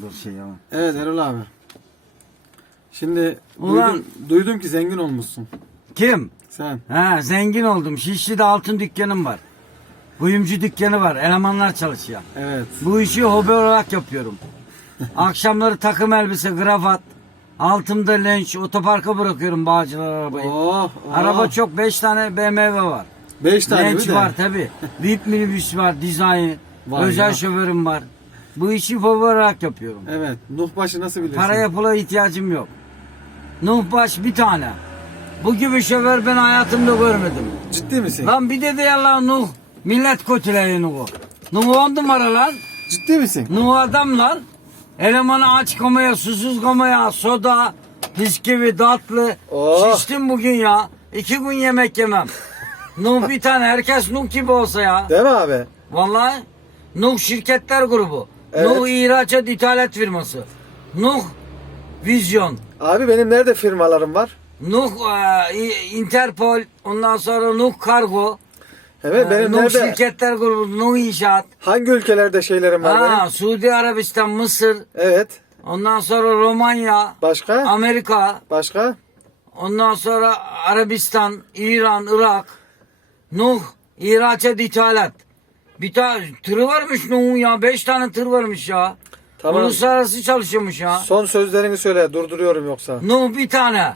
Dur şey ya. Evet Erol abi. Şimdi Ulan- duydum, duydum ki zengin olmuşsun. Kim? Sen. Ha zengin oldum. Şişli'de altın dükkanım var. Kuyumcu dükkanı var. Elemanlar çalışıyor. Evet. Bu işi hobi olarak yapıyorum. Akşamları takım elbise, kravat, altımda lenç, otoparka bırakıyorum Bağcılar arabayı. Oh, oh. Araba çok 5 tane BMW var. Beş tane Lenç bir de. var tabi. VIP minibüs var, dizayn. Vay Özel ya. şoförüm var. Bu işi hobi olarak yapıyorum. Evet. Nuhbaşı nasıl bilirsin? Paraya pula ihtiyacım yok. Nuh baş bir tane. Bu gibi şoför ben hayatımda görmedim. Ciddi misin? Lan bir de diyor lan Nuh. Millet kötüleri Nuh'u. Nuh on numara lan. Ciddi misin? Nuh adam lan. Elemanı aç komaya, susuz komaya, soda, bisküvi, tatlı. Oh. Şiştim bugün ya. İki gün yemek yemem. Nuh bir tane. Herkes Nuh gibi olsa ya. Değil mi abi? Vallahi Nuh Şirketler Grubu. Evet. Nuh İhracat İthalat Firması. Nuh Vizyon. Abi benim nerede firmalarım var? Nuh e, Interpol. Ondan sonra Nuh Kargo. Evet e, benim Nuh nerede? Şirketler Grubu. Nuh İnşaat. Hangi ülkelerde şeylerim var Ha, benim? Suudi Arabistan, Mısır. Evet. Ondan sonra Romanya. Başka? Amerika. Başka? Ondan sonra Arabistan, İran, Irak. Nuh İhracat İthalat. Bir tane tırı varmış Nuh'un ya. Beş tane tır varmış ya. Tamam. Uluslararası çalışıyormuş ya. Son sözlerini söyle durduruyorum yoksa. Nuh bir tane.